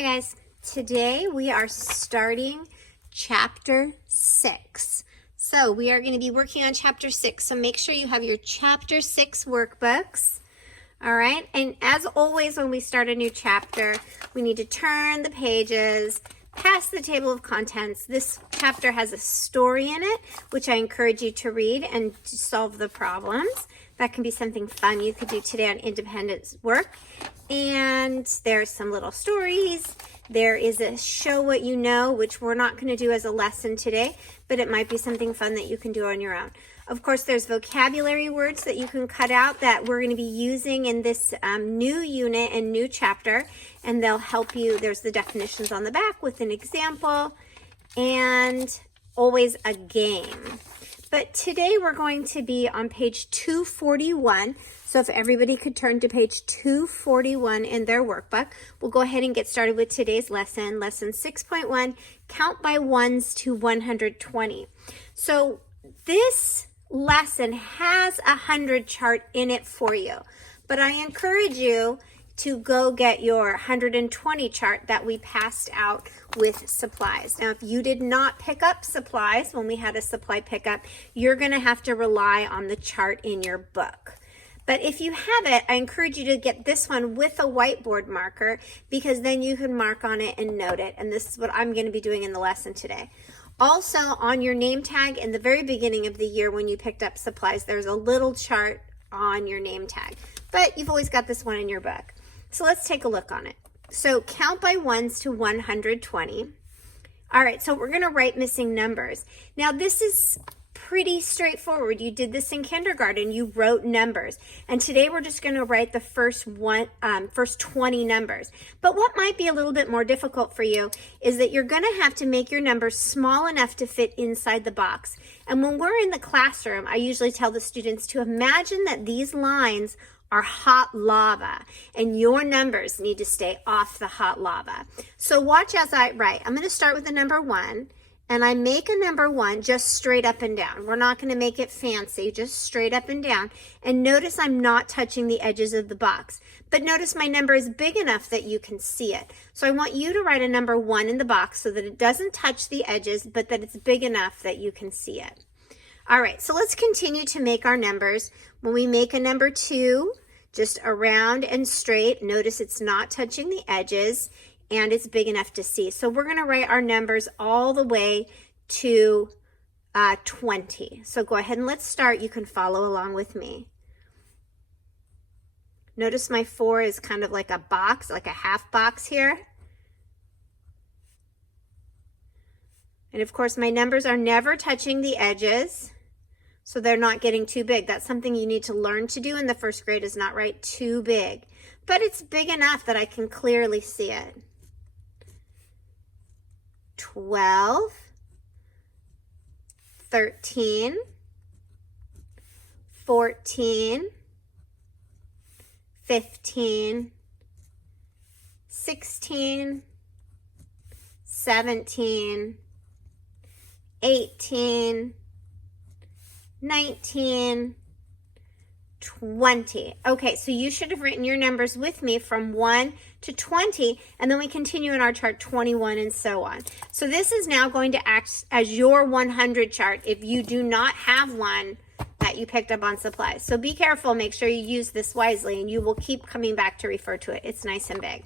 Hi guys, today we are starting chapter 6. So we are going to be working on chapter 6, so make sure you have your chapter 6 workbooks. All right, and as always when we start a new chapter, we need to turn the pages, past the table of contents. This chapter has a story in it, which I encourage you to read and to solve the problems. That can be something fun you could do today on independent work. And there's some little stories. There is a show what you know, which we're not going to do as a lesson today, but it might be something fun that you can do on your own. Of course, there's vocabulary words that you can cut out that we're going to be using in this new unit and new chapter, and they'll help you. There's the definitions on the back with an example and always a game. But today we're going to be on page 241. So if everybody could turn to page 241 in their workbook, we'll go ahead and get started with today's lesson, lesson 6.1, count by ones to 120. So this lesson has a 100 chart in it for you, but I encourage you to go get your 120 chart that we passed out with supplies. Now, if you did not pick up supplies when we had a supply pickup, you're going to have to rely on the chart in your book. But if you have it, I encourage you to get this one with a whiteboard marker, because then you can mark on it and note it. And this is what I'm going to be doing in the lesson today. Also, on your name tag in the very beginning of the year when you picked up supplies, there's a little chart on your name tag. But you've always got this one in your book. So let's take a look on it. So count by ones to 120. All right, so we're going to write missing numbers. Now this is pretty straightforward. You did this in kindergarten. You wrote numbers. And today we're just going to write the first 20 numbers. But what might be a little bit more difficult for you is that you're going to have to make your numbers small enough to fit inside the box. And when we're in the classroom, I usually tell the students to imagine that these lines are hot lava, and your numbers need to stay off the hot lava. So watch as I write. I'm going to start with the number 1, and I make a number 1 just straight up and down. We're not going to make it fancy, just straight up and down. And notice I'm not touching the edges of the box. But notice my number is big enough that you can see it. So I want you to write a number 1 in the box so that it doesn't touch the edges, but that it's big enough that you can see it. All right, so let's continue to make our numbers. When we make a number 2, just around and straight, notice it's not touching the edges and it's big enough to see. So we're going to write our numbers all the way to 20. So go ahead and let's start. You can follow along with me. Notice my 4 is kind of like a box, like a half box here. And of course, my numbers are never touching the edges, so they're not getting too big. That's something you need to learn to do in the first grade, is not write too big. But it's big enough that I can clearly see it. 12, 13, 14, 15, 16, 17, 18, 19, 20. Okay, so you should have written your numbers with me from 1 to 20, and then we continue in our chart 21 and so on. So this is now going to act as your 100 chart if you do not have one that you picked up on supplies. So be careful, make sure you use this wisely, and you will keep coming back to refer to it. It's nice and big.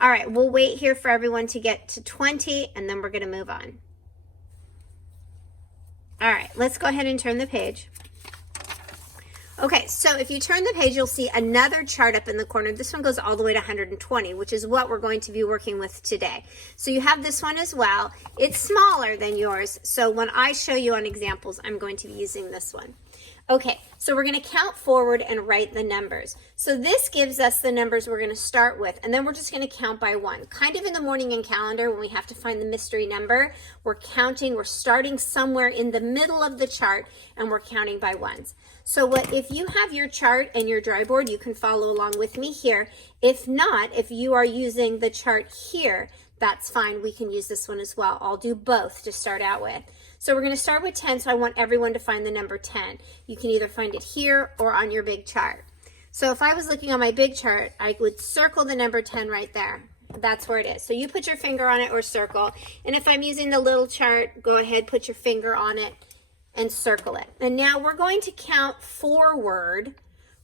All right, we'll wait here for everyone to get to 20, and then we're going to move on. All right, let's go ahead and turn the page. Okay, so if you turn the page, you'll see another chart up in the corner. This one goes all the way to 120, which is what we're going to be working with today. So you have this one as well. It's smaller than yours, so when I show you on examples, I'm going to be using this one. Okay, so we're going to count forward and write the numbers. So this gives us the numbers we're going to start with, and then we're just going to count by 1. Kind of in the morning and calendar when we have to find the mystery number, we're counting, we're starting somewhere in the middle of the chart, and we're counting by ones. So if you have your chart and your dry board, you can follow along with me here. If not, if you are using the chart here, that's fine. We can use this one as well. I'll do both to start out with. So we're going to start with 10, so I want everyone to find the number 10. You can either find it here or on your big chart. So if I was looking on my big chart, I would circle the number 10 right there. That's where it is. So you put your finger on it or circle. And if I'm using the little chart, go ahead, put your finger on it and circle it. And now we're going to count forward,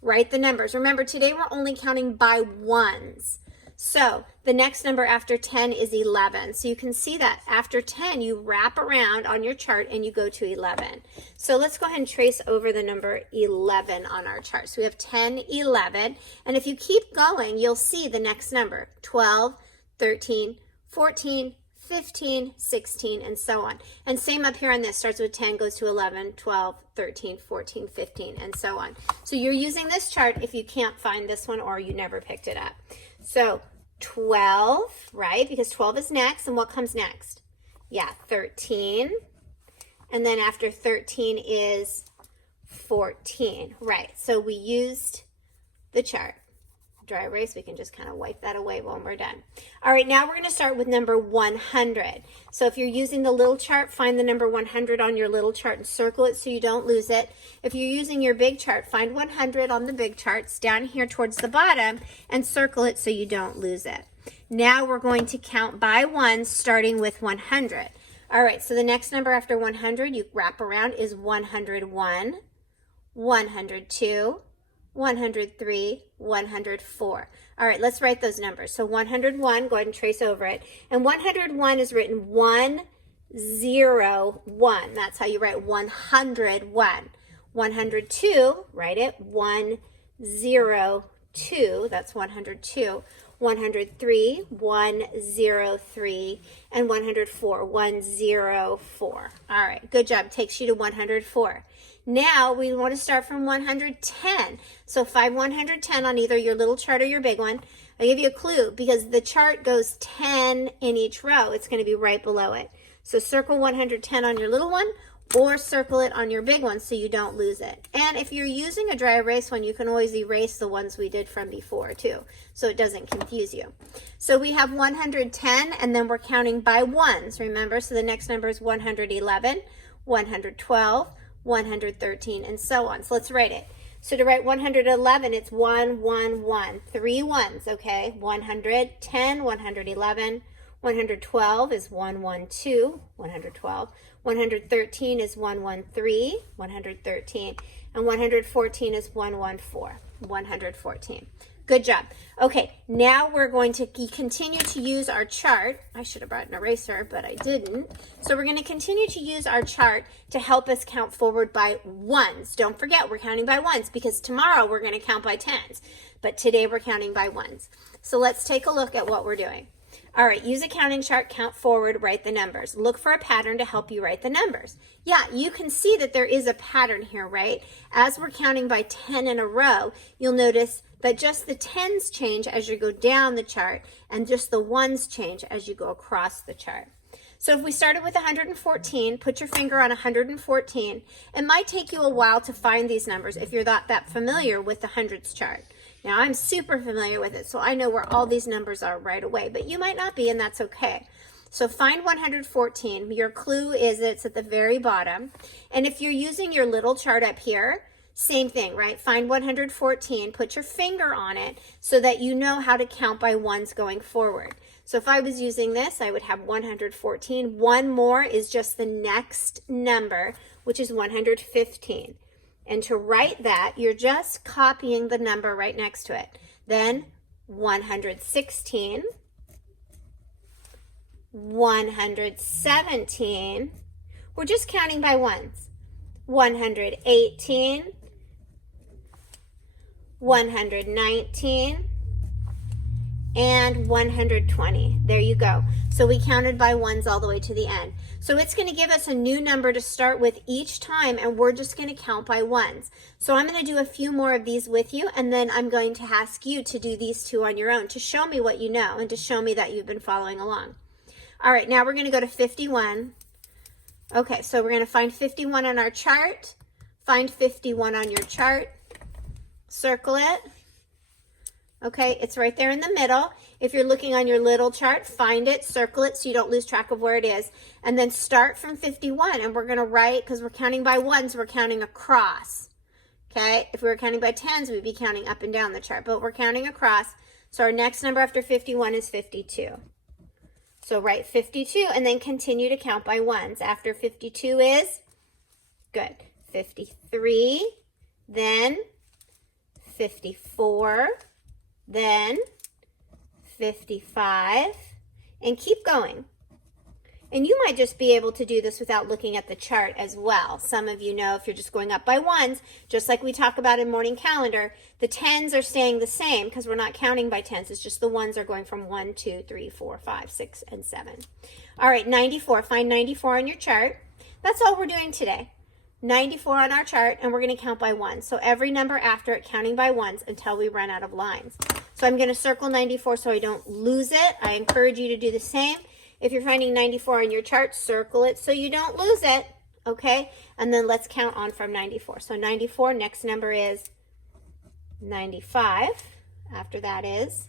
write the numbers. Remember, today we're only counting by ones. So the next number after 10 is 11. So you can see that after 10, you wrap around on your chart and you go to 11. So let's go ahead and trace over the number 11 on our chart. So we have 10, 11. And if you keep going, you'll see the next number, 12, 13, 14, 15, 16, and so on. And same up here on this, starts with 10, goes to 11, 12, 13, 14, 15, and so on. So you're using this chart if you can't find this one or you never picked it up. So 12, right? Because 12 is next. And what comes next? Yeah, 13. And then after 13 is 14. Right. So we used the chart. Dry erase, we can just kind of wipe that away when we're done. All right, now we're going to start with number 100. So if you're using the little chart, find the number 100 on your little chart and circle it so you don't lose it. If you're using your big chart, find 100 on the big charts down here towards the bottom and circle it so you don't lose it. Now we're going to count by ones starting with 100. All right, so the next number after 100 you wrap around is 101, 102, 103, 104. All right, let's write those numbers. So 101, go ahead and trace over it. And 101 is written 101. That's how you write 101. 102, write it 102. That's 102. 103, 103, and 104, 104. All right, good job. Takes you to 104. Now we want to start from 110. So find 110 on either your little chart or your big one. I'll give you a clue because the chart goes 10 in each row. It's going to be right below it. So circle 110 on your little one or circle it on your big one so you don't lose it. And if you're using a dry erase one, you can always erase the ones we did from before too, so it doesn't confuse you. So we have 110 and then we're counting by ones, remember? So the next number is 111, 112, 113, and so on. So let's write it. So to write 111, it's 1, 1, 1, 3 ones, okay? 110, 111, 112 is 112, 112. 113 is 113, 113, and 114 is 114, 114. Good job. Okay, now we're going to continue to use our chart. I should have brought an eraser, but I didn't. So we're going to continue to use our chart to help us count forward by ones. Don't forget, we're counting by ones because tomorrow we're going to count by tens, but today we're counting by ones. So let's take a look at what we're doing. All right, use a counting chart, count forward, write the numbers. Look for a pattern to help you write the numbers. Yeah, you can see that there is a pattern here, right? As we're counting by 10 in a row, you'll notice that just the tens change as you go down the chart and just the ones change as you go across the chart. So if we started with 114, put your finger on 114. It might take you a while to find these numbers if you're not that familiar with the hundreds chart. Now, I'm super familiar with it, so I know where all these numbers are right away, but you might not be, and that's okay. So find 114. Your clue is it's at the very bottom. And if you're using your little chart up here, same thing, right? Find 114, put your finger on it so that you know how to count by ones going forward. So if I was using this, I would have 114. One more is just the next number, which is 115. And to write that, you're just copying the number right next to it. Then 116, 117, we're just counting by ones. 118, 119, and 120. There you go. So we counted by ones all the way to the end. So it's going to give us a new number to start with each time, and we're just going to count by ones. So I'm going to do a few more of these with you, and then I'm going to ask you to do these two on your own to show me what you know and to show me that you've been following along. All right, now we're going to go to 51. Okay, so we're going to find 51 on our chart. Find 51 on your chart. Circle it. Okay, it's right there in the middle. If you're looking on your little chart, find it, circle it so you don't lose track of where it is. And then start from 51. And we're going to write, because we're counting by ones, we're counting across. Okay, if we were counting by tens, we'd be counting up and down the chart. But we're counting across. So our next number after 51 is 52. So write 52 and then continue to count by ones. After 52 is, good, 53, then 54, then 55, and keep going. And you might just be able to do this without looking at the chart as well. Some of you know if you're just going up by ones, just like we talk about in morning calendar, the tens are staying the same because we're not counting by tens. It's just the ones are going from 1, 2, 3, 4, 5, 6, and 7. All right, 94. Find 94 on your chart. That's all we're doing today. 94 on our chart, and we're going to count by ones. So every number after it, counting by ones until we run out of lines. So I'm going to circle 94 so I don't lose it. I encourage you to do the same. If you're finding 94 on your chart, circle it so you don't lose it, okay? And then let's count on from 94. So 94, next number is 95. After that is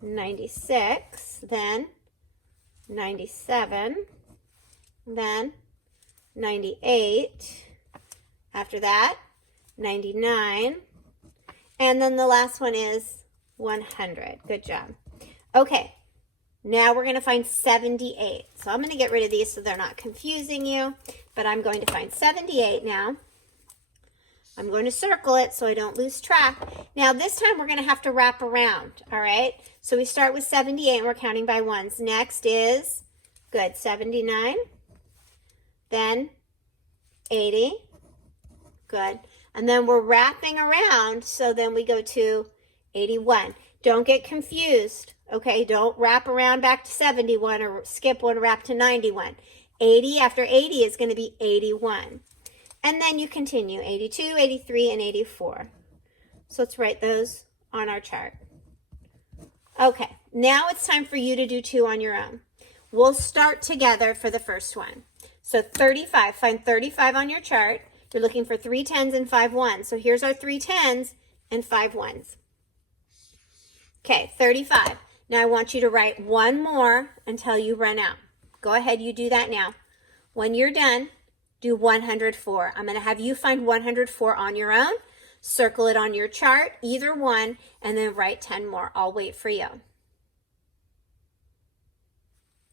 96, then 97, then 98. After that, 99. And then the last one is 100. Good job. Okay. Now we're going to find 78. So I'm going to get rid of these so they're not confusing you, but I'm going to find 78 now. I'm going to circle it so I don't lose track. Now this time we're going to have to wrap around, all right? So we start with 78 and we're counting by ones. Next is, good, 79, then 80, good. And then we're wrapping around, so then we go to 81. Don't get confused. Okay, don't wrap around back to 71 or skip one, wrap to 91. 80 after 80 is going to be 81. And then you continue, 82, 83, and 84. So let's write those on our chart. Okay, now it's time for you to do 2 on your own. We'll start together for the first one. So 35, find 35 on your chart. You're looking for 3 10s and 5 1s. So here's our 3 10s and 5 1s. Okay, 35. Now I want you to write one more until you run out. Go ahead, you do that now. When you're done, do 104. I'm going to have you find 104 on your own. Circle it on your chart, either one, and then write 10 more. I'll wait for you.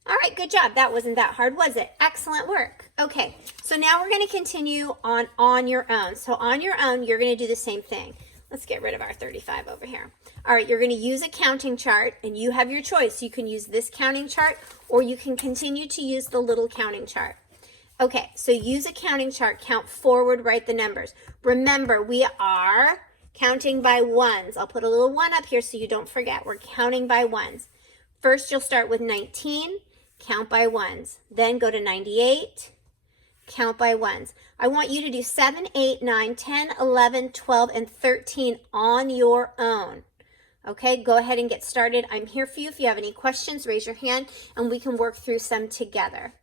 All right, good job. That wasn't that hard, was it? Excellent work. Okay, so now we're going to continue on your own. So on your own, you're going to do the same thing. Let's get rid of our 35 over here. All right, you're going to use a counting chart, and you have your choice. You can use this counting chart, or you can continue to use the little counting chart. Okay, so use a counting chart, count forward, write the numbers. Remember, we are counting by ones. I'll put a little 1 up here so you don't forget. We're counting by ones. First, you'll start with 19, count by ones. Then go to 98, count by ones. I want you to do 7, 8, 9, 10, 11, 12, and 13 on your own. Okay, go ahead and get started. I'm here for you. If you have any questions, raise your hand and we can work through some together.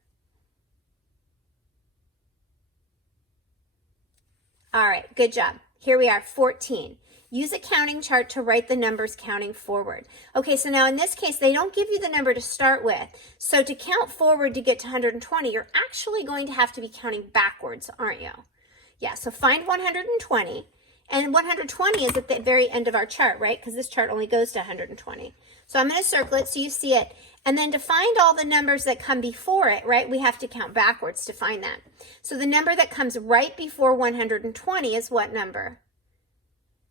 All right, good job. Here we are, 14. Use a counting chart to write the numbers counting forward. Okay, so now in this case, they don't give you the number to start with. So to count forward to get to 120, you're actually going to have to be counting backwards, aren't you? Yeah, so find 120. And 120 is at the very end of our chart, right? Because this chart only goes to 120. So I'm going to circle it so you see it. And then to find all the numbers that come before it, right, we have to count backwards to find that. So the number that comes right before 120 is what number?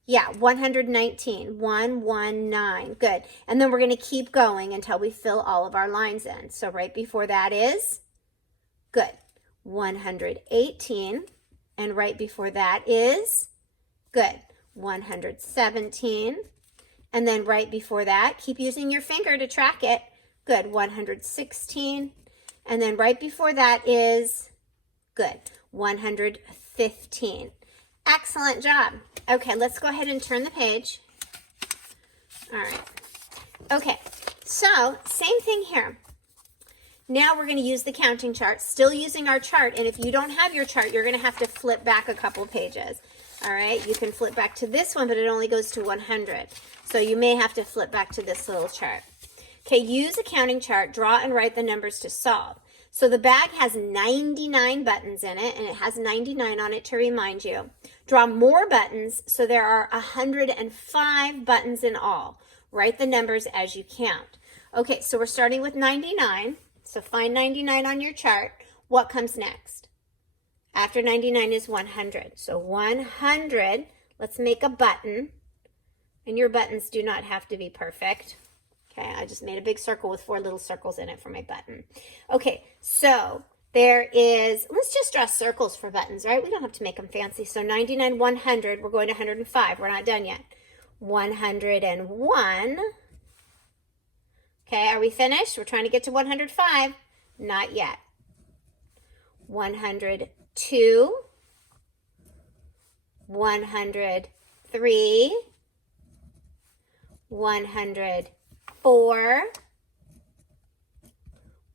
Yeah, 119, 119, good. And then we're going to keep going until we fill all of our lines in. So right before that is, good, 118. And right before that is, good, 117. And then right before that, keep using your finger to track it. Good, 116. And then right before that is, good, 115. Excellent job. Okay, let's go ahead and turn the page. All right. Okay, so same thing here. Now we're going to use the counting chart, still using our chart. And if you don't have your chart, you're going to have to flip back a couple pages. All right, you can flip back to this one, but it only goes to 100. So you may have to flip back to this little chart. Okay, use a counting chart, draw and write the numbers to solve. So the bag has 99 buttons in it, and it has 99 on it to remind you. Draw more buttons, so there are 105 buttons in all. Write the numbers as you count. Okay, so we're starting with 99. So find 99 on your chart. What comes next? After 99 is 100. So 100, let's make a button. And your buttons do not have to be perfect. Okay, I just made a big circle with 4 little circles in it for my button. Okay, so there is, let's just draw circles for buttons, right? We don't have to make them fancy. So 99, 100, we're going to 105. We're not done yet. 101. Okay, are we finished? We're trying to get to 105. Not yet. 102. 103. 104.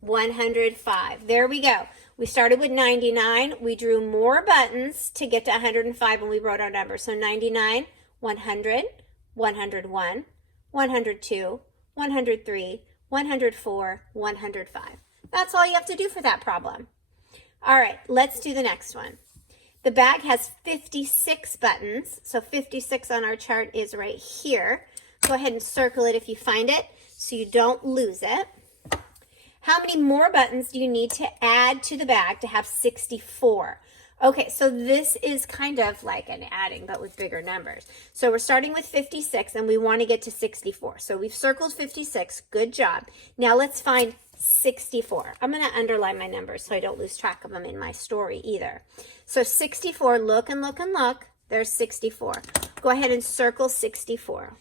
105. There we go. We started with 99. We drew more buttons to get to 105 when we wrote our numbers. So 99, 100, 101, 102, 103, 104, 105. That's all you have to do for that problem. All right, let's do the next one. The bag has 56 buttons. So 56 on our chart is right here. Go ahead and circle it if you find it so you don't lose it. How many more buttons do you need to add to the bag to have 64? Okay, so this is kind of like an adding, but with bigger numbers. So we're starting with 56, and we want to get to 64. So we've circled 56. Good job. Now let's find 64. I'm going to underline my numbers so I don't lose track of them in my story either. So 64, look and look and look. There's 64. Go ahead and circle 64.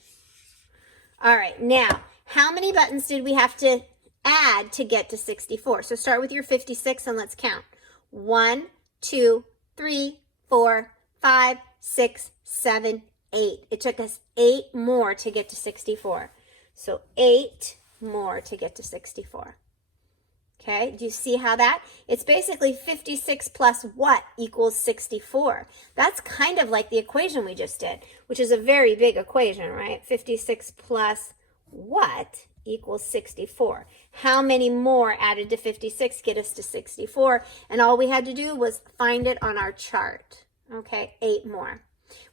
All right, now, how many buttons did we have to add to get to 64? So start with your 56 and let's count. 1, 2, 3, 4, 5, 6, 7, 8. It took us 8 more to get to 64. So 8 more to get to 64. Okay, do you see how that? It's basically 56 plus what equals 64. That's kind of like the equation we just did, which is a very big equation, right? 56 plus what equals 64. How many more added to 56 get us to 64? And all we had to do was find it on our chart. Okay, 8 more.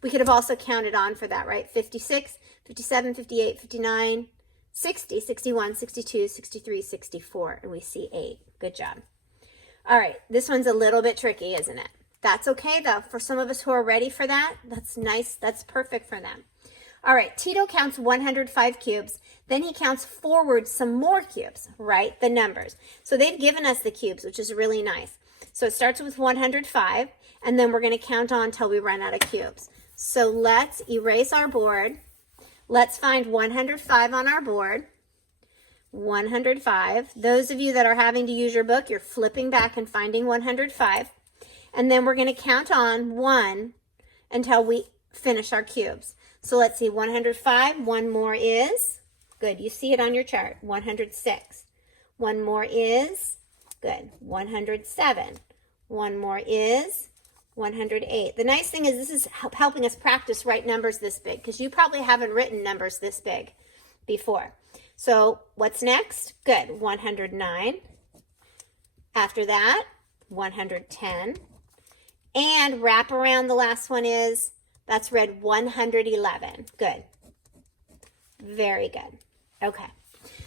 We could have also counted on for that, right? 56, 57, 58, 59, 60, 61, 62, 63, 64, and we see 8. Good job. All right, this one's a little bit tricky, isn't it? That's okay, though. For some of us who are ready for that, that's nice. That's perfect for them. All right, Tito counts 105 cubes. Then he counts forward some more cubes, right? The numbers. So they've given us the cubes, which is really nice. So it starts with 105, and then we're going to count on until we run out of cubes. So let's erase our board. Let's find 105 on our board. 105. Those of you that are having to use your book, you're flipping back and finding 105. And then we're going to count on 1 until we finish our cubes. So let's see, 105. One more is, good, you see it on your chart, 106. One more is, good, 107. One more is 108. The nice thing is this is helping us practice write numbers this big, because you probably haven't written numbers this big before. So what's next? Good, 109. After that, 110. And wrap around the last one is, that's read 111. Good. Very good. Okay.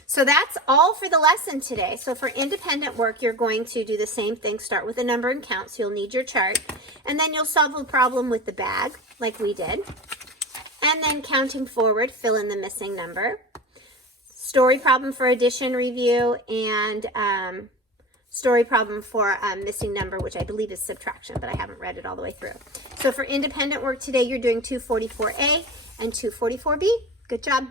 So that's all for the lesson today. So for independent work, you're going to do the same thing. Start with a number and count. So you'll need your chart. And then you'll solve a problem with the bag, like we did. And then counting forward, fill in the missing number. Story problem for addition review, and story problem for missing number, which I believe is subtraction, but I haven't read it all the way through. So for independent work today, you're doing 244A and 244B. Good job.